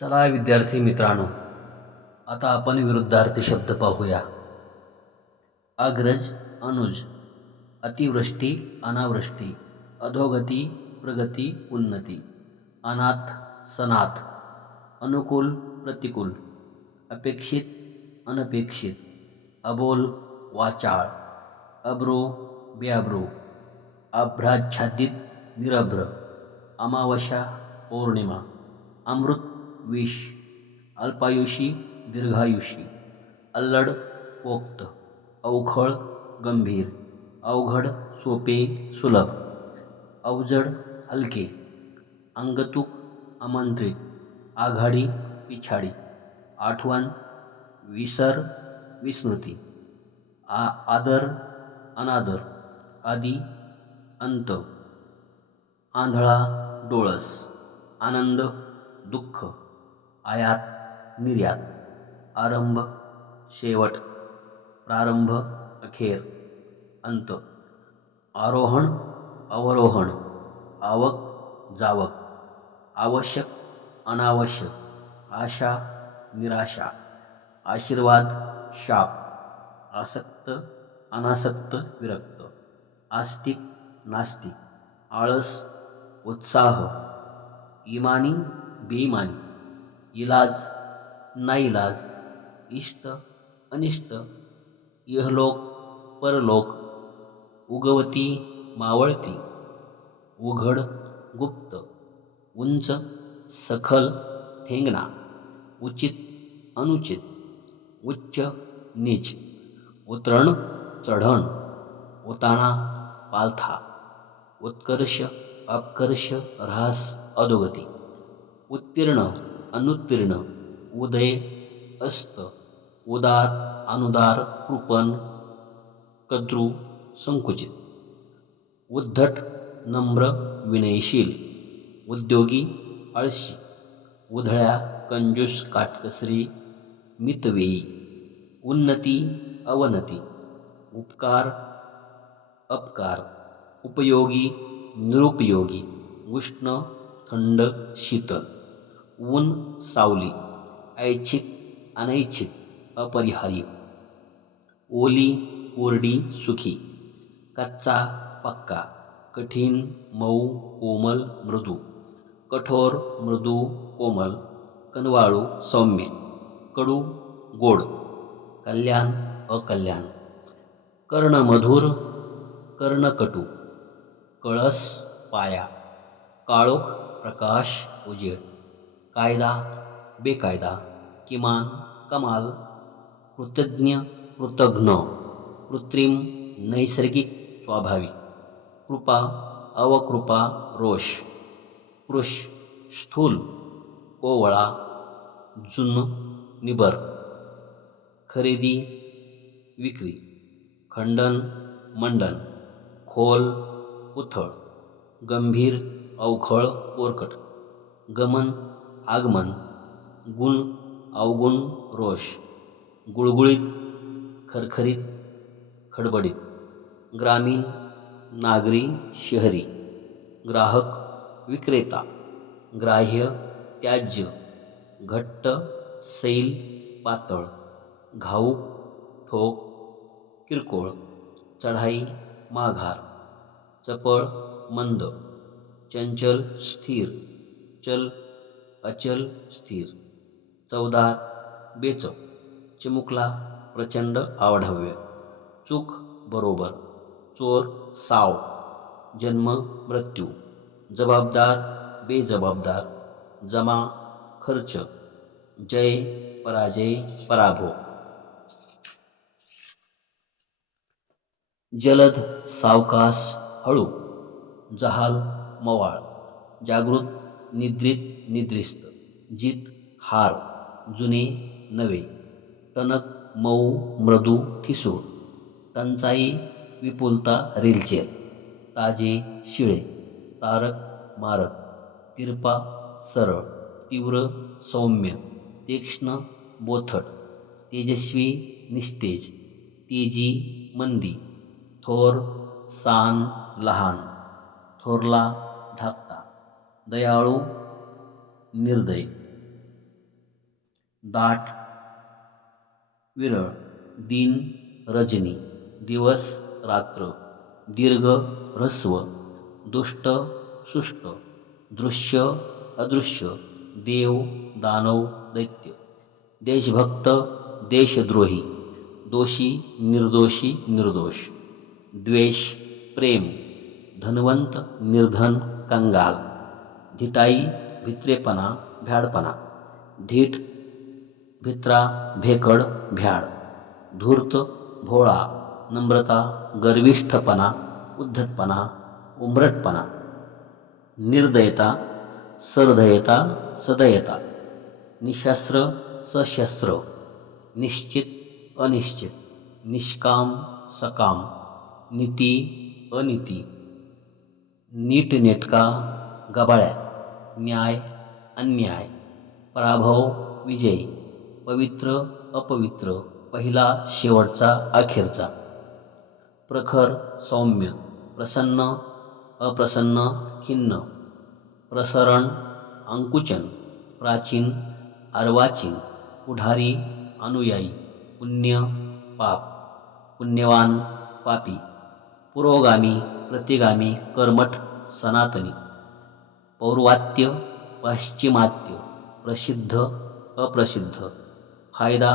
चला विद्यार्थी मित्रांनो, आता आपण विरुद्धार्थी शब्द पाहूया. अग्रज, अनुज, अतिवृष्टी, अनावृष्टी, अधोगती, प्रगती, उन्नती, अनाथ, सनाथ, अनुकूल, प्रतिकूल, अपेक्षित, अनपेक्षित, अबोल, वाचाळ, अब्रू, बेअब्रू, अभ्राच्छादित, निरभ्र, अमावस्या, पौर्णिमा, अमृत, विष, अल्पायुषी, दीर्घायुषी, अल्लड, पोक्त, अवखळ, गंभीर, अवघड, सोपे, सुलभ, अवजड, हलके, अंगतुक, आमंत्रित, आघाडी, पिछाडी, आठवण, विसर, विस्मृती, आदर, अनादर, आदी, अंत, आंधळा, डोळस, आनंद, दुःख, आयात, निर्यात, आरंभ, शेवट, प्रारंभ, अखेर, अंत, आरोहण, अवरोहण, आवक, जावक, आवश्यक, अनावश्यक, आशा, निराशा, आशीर्वाद, शाप, आसक्त, अनासक्त, विरक्त, आस्तिक, नास्तिक, आळस, उत्साह, इमानी, बेईमानी, इलाज, नाईलाज, इष्ट, अनिष्ट, इहलोक, परलोक, उगवती, मावळती, उघड, गुप्त, उंच, सखल, ठेंगणा, उचित, अनुचित, उच्च, नीच, उतरण, चढण, उताणा, पालथा, उत्कर्ष, अपकर्ष, ऱ्हास, अधोगती, उत्तीर्ण, अनुत्तीर्ण, उदय, अस्त, उदार, अनुदार, कृपण, कद्रू, संकुचित, उद्धट, नम्र, विनयशील, उद्योगी, आळशी, उधळ्या, कंजूस, काटकसरी, मितव्ययी, उन्नती, अवनती, उपकार, अपकार, उपयोगी, निरुपयोगी, उष्ण, थंड, शीतल, ऊन, सावली, ऐच्छिक, अनैच्छिक, अपरिहार्य, ओली, कोरडी, सुखी, कच्चा, पक्का, कठीण, मऊ, कोमल, मृदू, कठोर, मृदू, कोमल, कनवाळू, सौम्य, कडू, गोड, कल्याण, अकल्याण, कर्णमधुर, कर्णकटू, कळस, पाया, काळोख, प्रकाश, उजेड, कायदा, बेकायदा, किमान, कमाल, कृतज्ञ, कृतघ्न, कृत्रिम, नैसर्गिक, स्वाभाविक, कृपा, अवकृपा, रोष, कृश, स्थूल, कोवळा, जुन, निबर, खरेदी, विक्री, खंडन, मंडन, खोल, उथळ, गंभीर, अवखळ, पोरकट, गमन, आगमन, गुण, अवगुण, रोष, गुळगुळीत, खरखरीत, खडबडीत, ग्रामीण, नागरी, शहरी, ग्राहक, विक्रेता, ग्राह्य, त्याज्य, घट्ट, सैल, पातळ, घाऊक, ठोक, किरकोळ, चढाई, माघार, चपळ, मंद, चंचल, स्थिर, चल, अचल, स्थिर, चवदार, बेचव, चिमुकला, प्रचंड, आवाढव्य, चूक, बरोबर, चोर, साव, जन्म, मृत्यू, जबाबदार, बेजबाबदार, जमा, खर्च, जय, पराजय, पराभव, जलद, सावकाश, हळू, जहाल, मवाळ, जागृत, निद्रित, निद्रिस्त, जीत, हार, जुने, नवे, टणक, मऊ, मृदू, ठिसूळ, टंचाई, विपुलता, रेलचेल, ताजे, शिळे, तारक, मारक, तिरपा, सरळ, तीव्र, सौम्य, तीक्ष्ण, बोथट, तेजस्वी, निस्तेज, तेजी, मंदी, थोर, सान, लहान, थोरला, धाकटा, दयाळू, निर्दय, दाट विरळ, दिन रजनी, दिवस रात्र, दीर्घ ह्रस्व, दुष्ट सुष्ट, दृश्य अदृश्य, देव दानव दैत्य, देशभक्त देशद्रोही, दोषी निर्दोषी निर्दोष, द्वेष प्रेम, धनवंत निर्धन कंगाल, धिटाई भित्रेपणा भ्याडपणा, धीट भित्रा भेकड भ्याड, धूर्त भोळा, नम्रता गर्विष्ठपणा उद्धटपणा उंबरटपणा, निर्दयता सरदयता सदयता, निशस्त्र सशस्त्र, निश्चित अनिश्चित, निष्काम सकाम, नीती अनिती, नीटनेटका गबाळ्या, न्याय अन्याय, पराभव विजय, पवित्र अपवित्र, पहिला शेवटचा अखेरचा, प्रखर सौम्य, प्रसन्न अप्रसन्न खिन्न, प्रसरण अंकुचन, प्राचीन अर्वाचीन, पुढारी अनुयायी, पुण्य पाप, पुण्यवान पापी, पुरोगामी प्रतिगामी कर्मठ सनातनी, पौर्वात्य पाश्चिमात्य, प्रसिद्ध अप्रसिद्ध, फायदा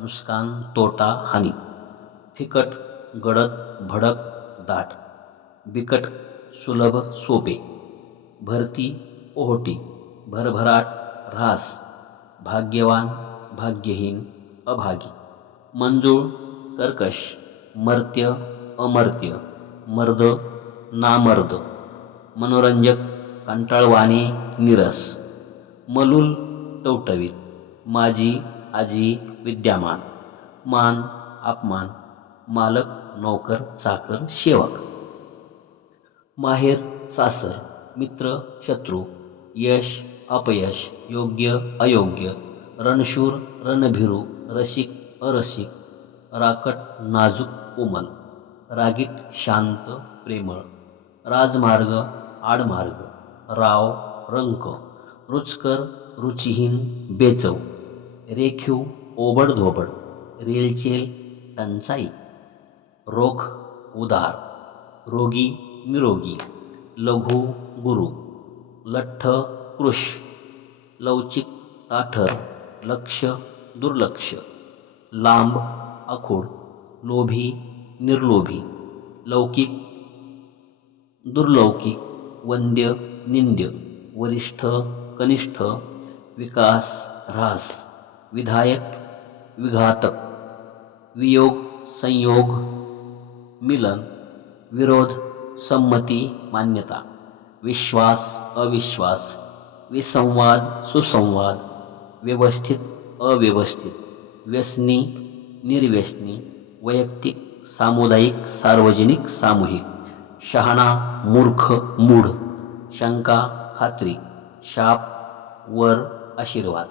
नुकसान तोटा हानी, फिकट गडद भडक दाट, बिकट सुलभ सोपे, भरती ओहोटी, भरभराट ऱ्हास, भाग्यवान भाग्यहीन अभागी, मंजूळ कर्कश, मर्त्य अमर्त्य, मर्द नामर्द, मनोरंजक कंटाळवाणे नीरस, मलूल टवटवीत, माजी आजी विद्यामान, मान अपमान, मालक नौकर चाकर सेवक, माहेर सासर, मित्र शत्रू, यश अपयश, योग्य अयोग्य, रणशूर रणभिरू, रसिक अरसिक, राकट नाजूक कोमल, रागीट शांत प्रेमळ, राजमार्ग आडमार्ग, राव रंक, रुचकर रुचिहीन बेचव, रेखीव ओबडधोबड, रेलचेल टंचाई, रोख उदार, रोगी निरोगी, लघु गुरु, लठ्ठ कृश, लवचिक ताठर, लक्ष दुर्लक्ष, लांब आखूड, लोभी निर्लोभी, लौकिक दुर्लौकिक, वंद्य निंद्य, वरिष्ठ कनिष्ठ, विकास ऱ्हास, विधायक विघातक, वियोग संयोग, मिलन विरोध, संमती मान्यता, विश्वास अविश्वास, विसंवाद सुसंवाद, व्यवस्थित अव्यवस्थित, व्यसनी निर्व्यसनी, वैयक्तिक सामुदायिक सार्वजनिक सामूहिक, शहाणा मूर्ख मूढ, शंका खात्री, शाप वर आशीर्वाद,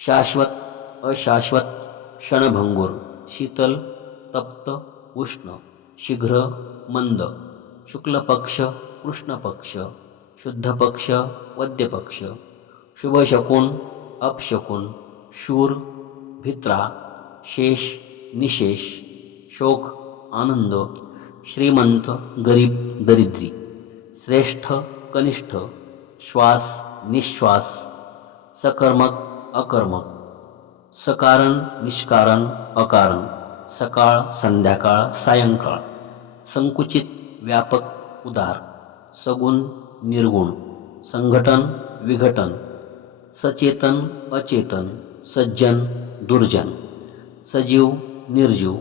शाश्वत अशाश्वत, क्षणभंगुर, शीतल तप्त उष्ण, शीघ्र मंद, शुक्ल पक्ष कृष्ण पक्ष, शुद्ध पक्ष वद्य पक्ष, शुभशकुन अपशकुन, शूर भित्रा, शेष निशेष, शोक आनंद, श्रीमंत गरीब दरिद्री, श्रेष्ठ कनिष्ठ, श्वास निश्वास, सकर्मक अकर्मक, सकारण निष्कारण अकारण, सकाळ संध्याकाळ सायंकाळ, संकुचित व्यापक उदार, सगुण निर्गुण, संघटन विघटन, सचेतन अचेतन, सज्जन दुर्जन, सजीव निर्जीव,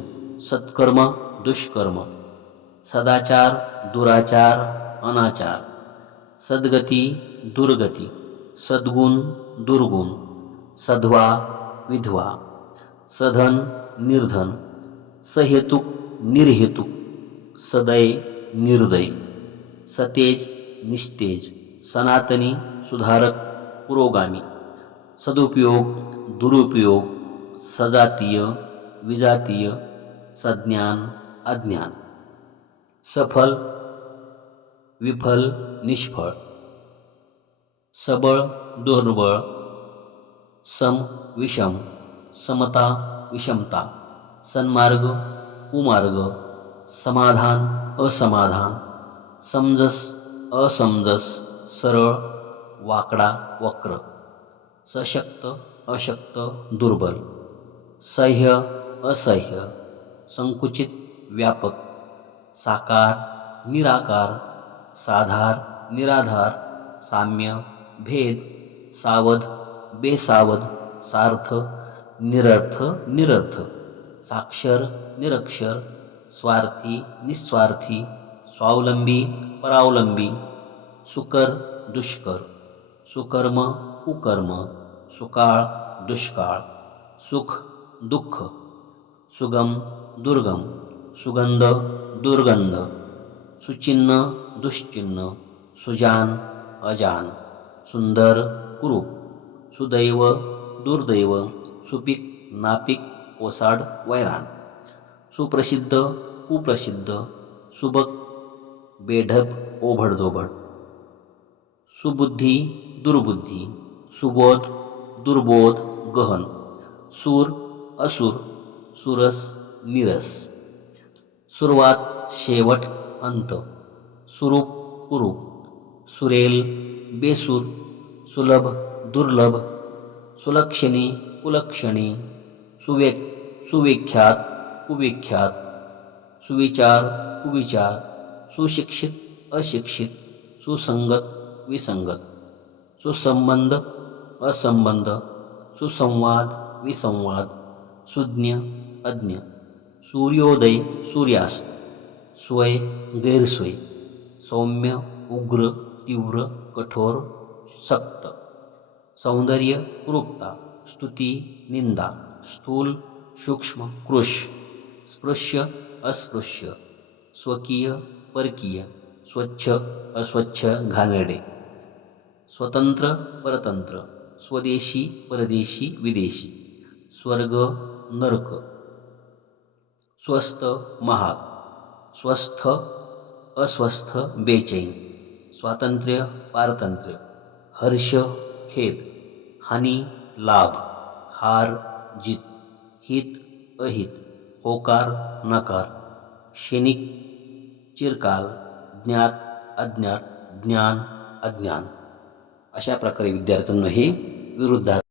सत्कर्म दुष्कर्म, सदाचार दुराचार अनाचार, सद्गती दुर्गती, सद्गुण दुर्गुण, सध्वा विधवा, सधन निर्धन, सहेतुक निर्हेतुक, सदय निर्दय, सतेज निस्तेज, सनातनी सुधारक पुरोगामी, सदुपयोग दुरुपयोग, सजातीय विजातीय, सज्ञान अज्ञान, सफल विफल निष्फळ, सबळ दुर्बळ, सम विषम, समता विषमता, सन्मार्ग कुमार्ग, समाधान असमाधान, समजस असमजस, सरळ वाकडा वक्र, सशक्त अशक्त दुर्बल, सह्य असह्य, संकुचित व्यापक, साकार निराकार, साधार निराधार, साम्य भेद, सावध बेसावध, सार्थ निरर्थ निरर्थ, साक्षर निरक्षर, स्वार्थी निस्वार्थी, स्वावलंबी परावलंबी, सुकर दुष्कर, सुकर्म कुकर्म, सुकाळ दुष्काळ, सुख दुःख, सुगम दुर्गम, सुगंध दुर्गंध, सुचिन्ह दुश्चिन्ह, सुजान अजान, सुंदर कुरूप, सुदैव दुर्दैव, सुपीक नापीक ओसाड वैराण, सुप्रसिद्ध कुप्रसिद्ध, सुबक बेढप ओभडधोबड, सुबुद्धी दुर्बुद्धी, सुबोध दुर्बोध गहन, सूर असुर, सुरस नीरस, सुरुवात शेवट अंत, सुरूप कुरूप, सुरेल बेसूर, सुलभ दुर्लभ, सुलक्षणी कुलक्षणी, सुविख्यात कुविख्यात, सुविचार कुविचार, सुशिक्षित अशिक्षित, सुसंगत विसंगत, सुसंबंध असंबंध, सुसंवाद विसंवाद, सुज्ञ अज्ञ, सूर्योदय सूर्यास्त, स्वय गैरसोय, सौम्य उग्र तीव्र कठोर सक्त, सौंदर्य कुरूपता, स्तुती निंदा, स्थूल सूक्ष्म कृश, स्पृश्य अस्पृश्य, स्वकीय परकीय, स्वच्छ अस्वच्छ घाणेरडे, स्वतंत्र परतंत्र, स्वदेशी परदेशी विदेशी, स्वर्ग नरक, स्वस्त महाग, स्वस्थ अस्वस्थ बेचैन, स्वातंत्र्य पारतंत्र्य, हर्ष खेद, हानी लाभ, हार जीत, हित अहित, होकार नकार, क्षणिक चिरकाल, ज्ञात अज्ञात, ज्ञान अज्ञान. अशा प्रकारे विद्यार्थ्यांना हे विरुद्धार्थ